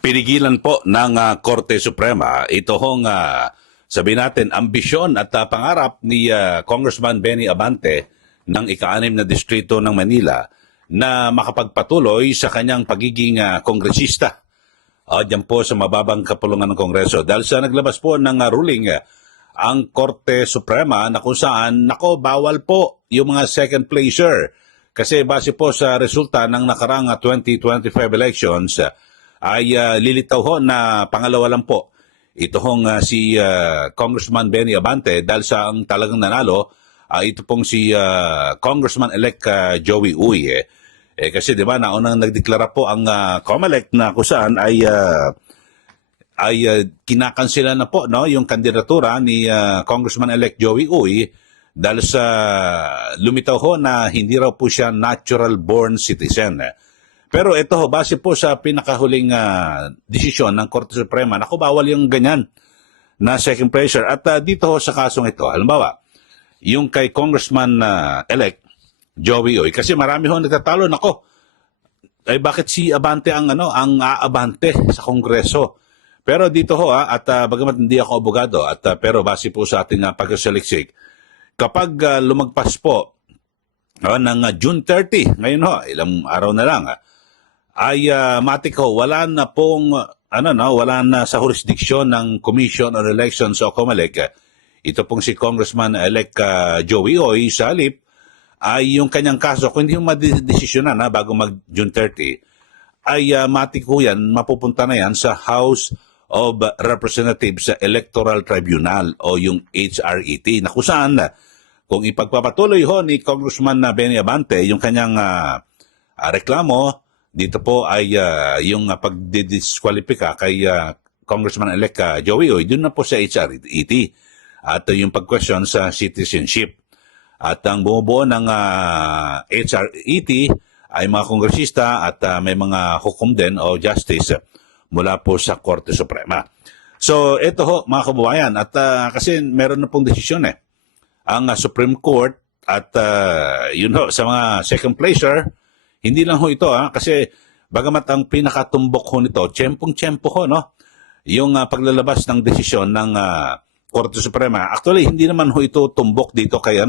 Pinigilan po ng Korte Suprema ito hong sabihin natin ambisyon at pangarap ni Congressman Benny Abante ng ika-6 na distrito ng Manila na makapagpatuloy sa kanyang pagiging kongresista diyan po sa mababang kapulungan ng Kongreso. Dahil sa naglabas po ng ruling ang Korte Suprema na kung saan, bawal po yung mga second placer. Kasi base po sa resulta ng nakarang 2025 elections, ay lilitaw ho na pangalawa lang po. Ito hong si Congressman Benny Abante dahil sa ang talagang nanalo, ito pong si Congressman-elect Joey Uy. Kasi di ba naunang nagdeklara po ang COMELEC na kung saan ay kinakansela na po yung kandidatura ni Congressman-elect Joey Uy dahil sa lumitaw ho na hindi raw po siya natural-born citizen. Pero ito ho, base po sa pinakahuling desisyon ng Korte Suprema, bawal yung ganyan na second placer. At dito ho sa kasong ito, halimbawa, yung kay Congressman-elect Joey Uy, kasi marami ho nagtatalo, ay bakit si Abante ang aabante sa Kongreso? Pero dito ho at bagamat hindi ako abogado pero base po sa ating pagsasaliksik, kapag lumagpas po ng June 30, ngayon ho, ilang araw na lang, ay matik ho, wala na sa jurisdiksyon ng Commission on Elections o COMELEC. Ito pong si Congressman-elect Joey Uy sa halip ay yung kanyang kaso, kung hindi yung madesisyonan bago mag-June 30, ay matik ho yan, mapupunta na yan sa House of Representatives Electoral Tribunal o yung HRET, na kung saan, kung ipagpapatuloy ho ni Congressman Benny Abante yung kanyang reklamo, dito po ay yung pagdidiskwalipika kay Congressman-elect Joey Uy, dun na po sa HRET. At yung pag-question sa citizenship. At ang bumubuo ng HRET ay mga kongresista at may mga hukom din o justice mula po sa Korte Suprema. So ito ho mga kababayan, at kasi meron na pong desisyon ang Supreme Court at yun ho sa mga second placer, hindi lang ho ito kasi bagamat ang pinakatumbok ho nito, tiyempong-tiyempo ho yung paglalabas ng desisyon ng Korte Suprema. Actually, hindi naman ho ito tumbok dito kay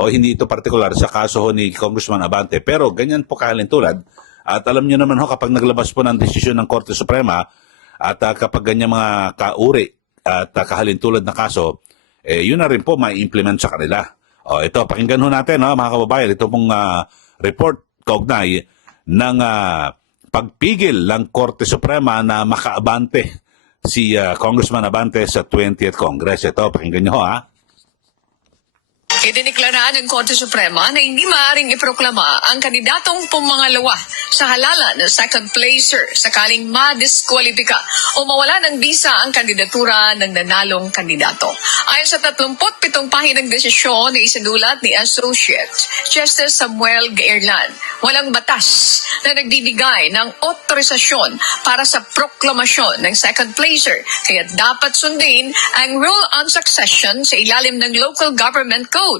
o hindi ito partikular sa kaso ho ni Congressman Abante. Pero ganyan po kahalintulad. At alam niyo naman ho, kapag naglabas po ng desisyon ng Korte Suprema at kapag ganyan mga kauri at kahalintulad na kaso, yun na rin po mai-implement sa kanila. Ito, pakinggan ho natin mga kababayan. Ito pong report kaugnay ng pagpigil ng Korte Suprema na makaabante si Congressman Abante sa 20th Congress. Ito, pakinggan nyo ho Idiniklara ng Korte Suprema na hindi maaaring iproklama ang kandidatong pumangalawa sa halalan ng second placer sakaling madiskwalipika o mawala ng bisa ang kandidatura ng nanalong kandidato. Ayon sa 37 pahinang desisyon na isinulat ni Associate Justice Samuel Gaerlan, walang batas na nagbibigay ng otorisasyon para sa proklamasyon ng second placer, kaya dapat sundin ang Rule on Succession sa ilalim ng Local Government Code.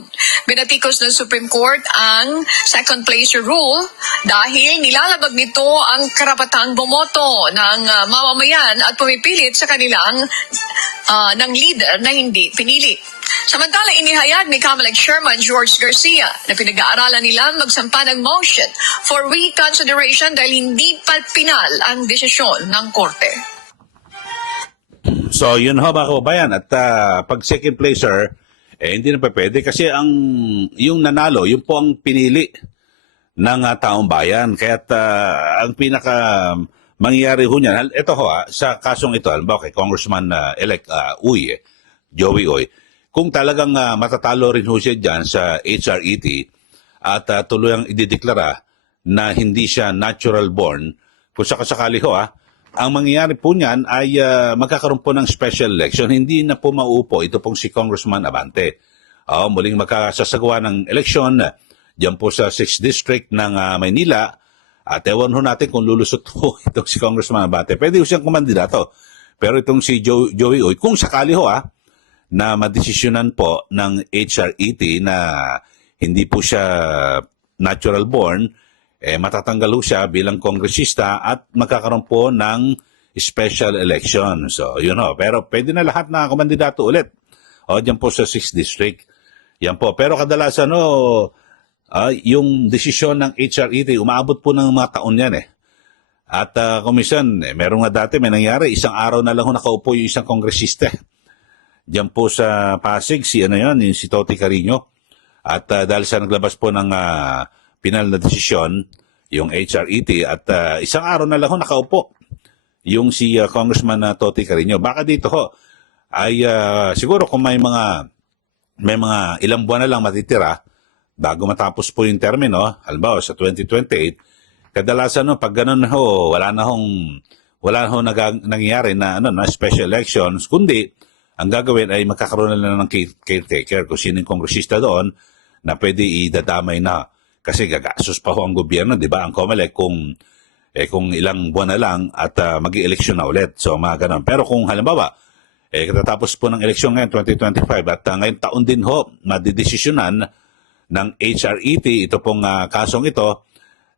Binatikos ng Supreme Court ang second placer rule dahil nilalabag nito ang karapatang bumoto ng mamamayan at pumipilit sa kanilang ng leader na hindi pinili. Samantala, inihayag ni COMELEC Chairman George Garcia na pinag-aaralan nila magsampa ng motion for reconsideration dahil hindi pa pinal ang desisyon ng Korte. So yun ho mga kababayan, at pag second placer, hindi na pa pwede kasi yung nanalo, yung po ang pinili ng taong bayan. Kaya ang pinaka mangyayari ho niyan, ito ho sa kasong ito, halimbawa kay Congressman-elect Joey Uy, kung talagang matatalo rin ho siya dyan sa HRET at tuloy ang idideklara na hindi siya natural born, kung sakasakali ho ang mangyayari po niyan ay magkakaroon po ng special election. Hindi na po mauupo ito pong si Congressman Abante. Muling magkasasagawa ng eleksyon diyan po sa 6th District ng Maynila. At ewan ho natin kung lulusot po itong si Congressman Abante. Pwede ho siyang kumandidato. Pero itong si Joey Uy, kung sakali ho na madesisyonan po ng HRET na hindi po siya natural born, matatanggal ho siya bilang kongresista at magkakaroon po ng special election. So, pero pwede na lahat na kumandidato ulit. Diyan po sa 6th District. Yan po. Pero kadalasan, yung desisyon ng HRET, umaabot po ng mga taon yan eh. At komisyon, meron nga dati, may nangyari, isang araw na lang nakaupo yung isang kongresista. Diyan po sa Pasig, yung si Toti Carino. At dahil sa naglabas po ng pinal na desisyon, yung HRET, at isang araw na lang nakaupo yung si Congressman Toti Carino. Baka dito ay siguro kung may mga ilang buwan na lang matitira bago matapos po yung termino, halimbawa sa 2028, kadalasan pag ganun wala na nangyayari na special elections, kundi ang gagawin ay magkakaroon na lang ng caretaker kung sino yung kongresista doon na pwede idadamay na. Kasi gagastos pa ang gobyerno, di ba? Ang COMELEC kung ilang buwan na lang at mag-i-eleksyon na ulit. So, mga ganun. Pero kung halimbawa, katatapos po ng eleksyon ngayon, 2025, at ngayon taon din madidesisyonan ng HRET, ito pong kasong ito,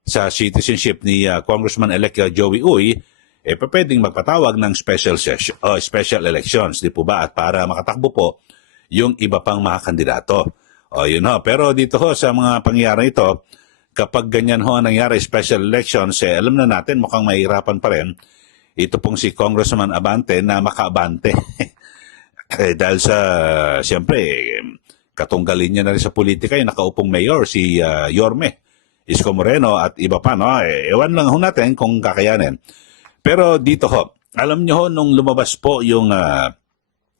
sa citizenship ni Congressman-elect Joey Uy, pwedeng magpatawag ng special session, special elections, di po ba? At para makatakbo po yung iba pang mga kandidato. Pero dito sa mga pangyayari ito, kapag ganyan nangyari special elections, alam na natin mukhang mahirapan pa rin ito pong si Congressman Abante na makaabante. Dahil sa, siyempre, katunggalin niya na rin sa politika yung nakaupong mayor, si Yorme Isko Moreno at iba pa, ewan lang natin kung kakayanin. Pero dito alam nyo nung lumabas po yung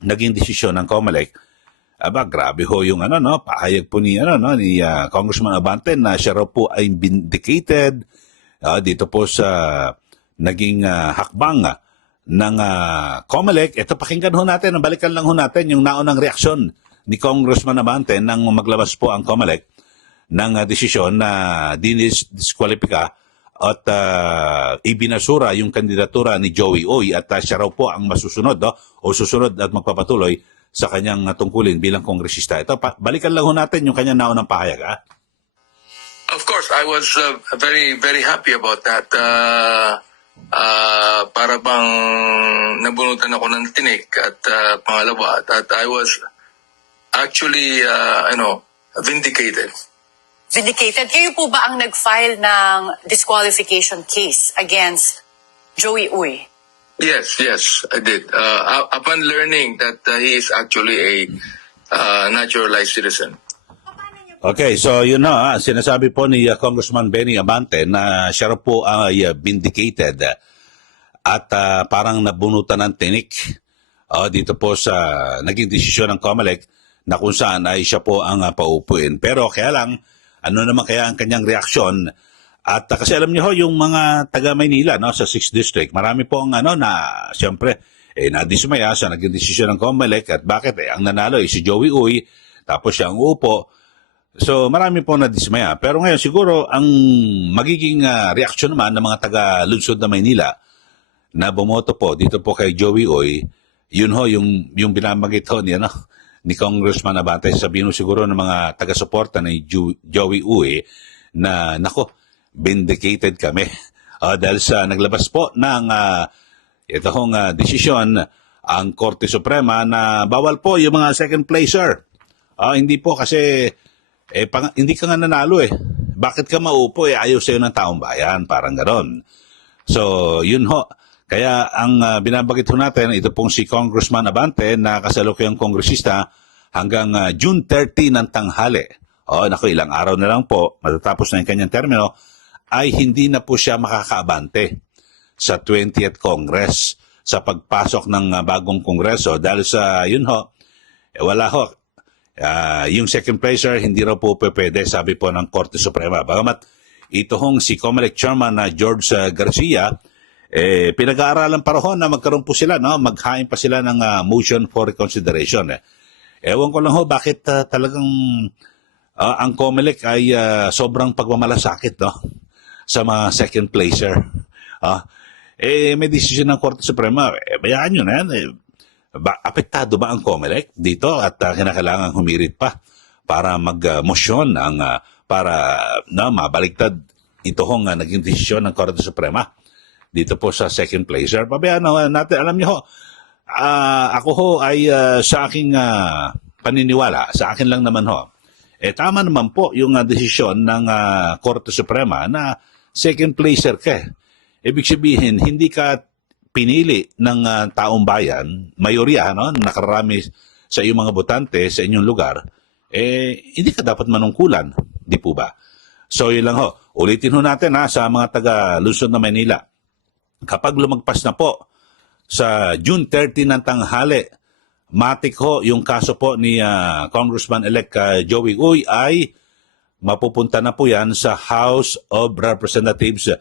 naging desisyon ng COMELEC, grabe yung pahayag po ni Congressman Abante na siya raw po ay vindicated dito po sa naging hakbang ng COMELEC. Ito pakinggan natin, balikan lang natin yung naunang reaksyon ni Congressman Abante nang maglabas po ang COMELEC ng desisyon na diniskwalipika at ibinasura yung kandidatura ni Joey Uy at siya raw po ang masusunod o susunod at magpapatuloy sa kanyang tungkulin bilang kongresista. Ito, balikan lang natin yung kanyang naunang pahayag. Of course, I was very, very happy about that. Para bang nabunutan ako ng tinik at pangalawa, that I was actually, vindicated. Vindicated. Kayo po ba ang nag-file ng disqualification case against Joey Uy? Yes, I did. Upon learning that he is actually a naturalized citizen. Okay, so yun sinasabi po ni Congressman Benny Abante na siya po ay vindicated at parang nabunutan ng tinik dito po sa naging desisyon ng COMELEC na kung saan ay siya po ang paupuin. Pero kaya lang, ano naman kaya ang kanyang reaksyon? At kasi alam niyo yung mga taga Maynila sa 6th District, marami po ang na siyempre nadismaya sa naging desisyon ng COMELEC at bakit ang nanalo si Joey Uy tapos siya ang upo. So marami po nadismaya. Pero ngayon siguro ang magiging reaksyon naman ng mga taga lungsod na Maynila na bumoto po dito po kay Joey Uy, yun yung binamagit ni Congressman Abante. Sabihin siguro ng mga taga-suporta ni Joey Uy na vindicated kami. Dahil sa naglabas po ng itong desisyon ang Korte Suprema na bawal po yung mga second placer. Hindi po kasi hindi ka nga nanalo Bakit ka maupo ayaw sa'yo ng taong bayan, parang ganon. So yun kaya ang binabagit natin, ito pong si Congressman Abante na kasalukuyang kongresista hanggang June 30 ng tanghali. Ilang araw na lang po, matatapos na yung kanyang termino, ay hindi na po siya makakaabante sa 20th Congress sa pagpasok ng bagong kongreso dahil sa wala yung second placer hindi raw po pwede, sabi po ng Korte Suprema. Bagamat ito si COMELEC Chairman na George Garcia, pinag-aaralan pa rin na magkaroon po sila, maghain pa sila ng motion for reconsideration. Ewan ko lang bakit talagang ang COMELEC ay sobrang pagmamalasakit sa mga second placer. May decision ng Korte Suprema, bayaan nyo na yan. Apektado ba ang COMELEC dito at kinakailangan humirit pa para mag-motion para mabaligtad ito naging desisyon ng Korte Suprema? dito po sa second placer. Pabayaan natin, alam niyo ho, ako ho ay sa aking paniniwala, sa akin lang naman ho, tama naman po yung desisyon ng Korte Suprema na second placer ka. Ibig sabihin, hindi ka pinili ng taong bayan, mayorya, no, nakarami sa iyong mga botante sa inyong lugar, hindi ka dapat manungkulan, di po ba? So yun lang ho, ulitin ho natin sa mga taga-Lungsod na Maynila. Kapag lumagpas na po sa June 30 ng tanghali, matik ho yung kaso po ni Congressman-elect Joey Uy ay mapupunta na po yan sa House of Representatives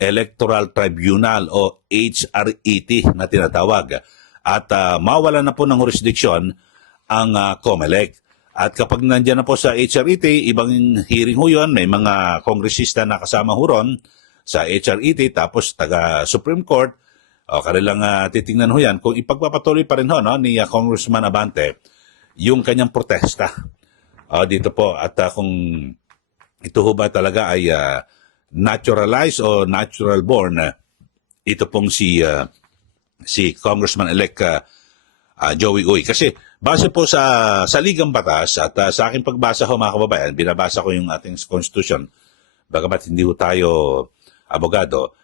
Electoral Tribunal o HRET na tinatawag. At mawala na po ng jurisdiction ang COMELEC. At kapag nandiyan na po sa HRET, ibang hearing ho yun, may mga kongresista na kasama ho ron sa HRET, tapos taga-Supreme Court, kanilang titingnan ho yan kung ipagpapatuloy pa rin ho ni Congressman Abante yung kanyang protesta dito po. At kung ito ho ba talaga ay naturalized o natural born, ito pong si Congressman-elect Joey Uy. Kasi base po sa ligang batas at sa aking pagbasa ho mga kababayan, binabasa ko yung ating Constitution, bagamat hindi ho tayo abogado,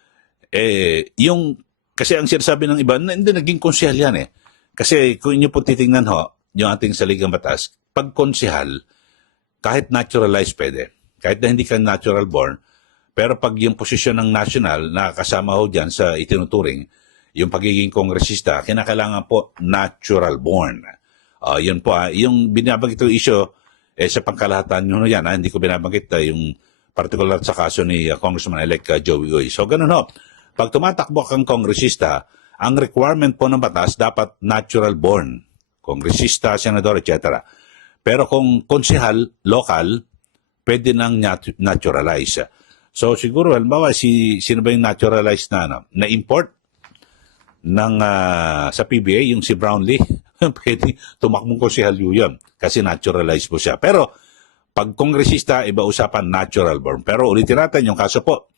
kasi ang sinasabi ng iba, hindi naging konsehal yan Kasi kung inyo po titingnan ho, yung ating saligang batas, pag konsehal, kahit naturalized pwede, kahit na hindi ka natural born, pero pag yung posisyon ng national, nakakasama ho dyan sa itinuturing, yung pagiging kongresista, kinakailangan po natural born. Yun po, yung binabanggit yung issue, sa pangkalahatan nyo yan, hindi ko binabanggit yung particular sa kaso ni Congressman-elect Joey Uy. So, ganun ho. Pag tumatakbo kang kongresista, ang requirement po ng batas dapat natural born. Kongresista, senador, etc. Pero kung konsehal, local, pwede nang naturalize. So siguro, halimbawa, sino ba yung naturalized na import ng, sa PBA, yung si Brownlee, pwede tumakbong konsehal yun kasi naturalized po siya. Pero pag kongresista, iba usapan natural born. Pero ulitin natin yung kaso po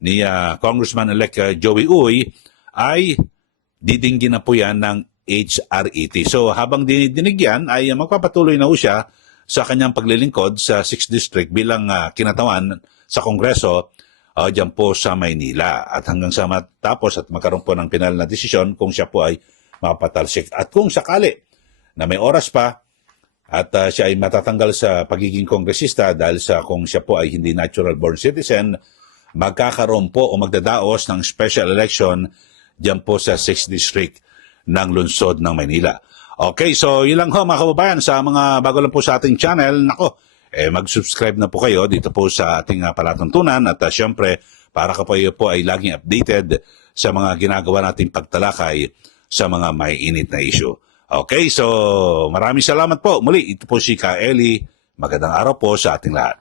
ni Congressman-elect Joey Uy ay didinggin na po yan ng HRET. So habang dinidinig yan, ay magpapatuloy na po siya sa kanyang paglilingkod sa 6th District bilang kinatawan sa Kongreso dyan po sa Maynila. At hanggang sa matapos at magkaroon po ng pinal na desisyon kung siya po ay mapatalsik. At kung sakali na may oras pa at siya ay matatanggal sa pagiging kongresista dahil sa kung siya po ay hindi natural born citizen, magkakaroon po o magdadaos ng special election dyan po sa 6th District ng Lungsod ng Maynila. Okay, so yun lang ho mga kababayan, sa mga bago lang po sa ating channel, mag-subscribe na po kayo dito po sa ating palatuntunan at syempre para kayo po ay laging updated sa mga ginagawa nating pagtalakay sa mga may init na issue. Okay, so maraming salamat po. Muli, ito po si Ka Eli. Magandang araw po sa ating lahat.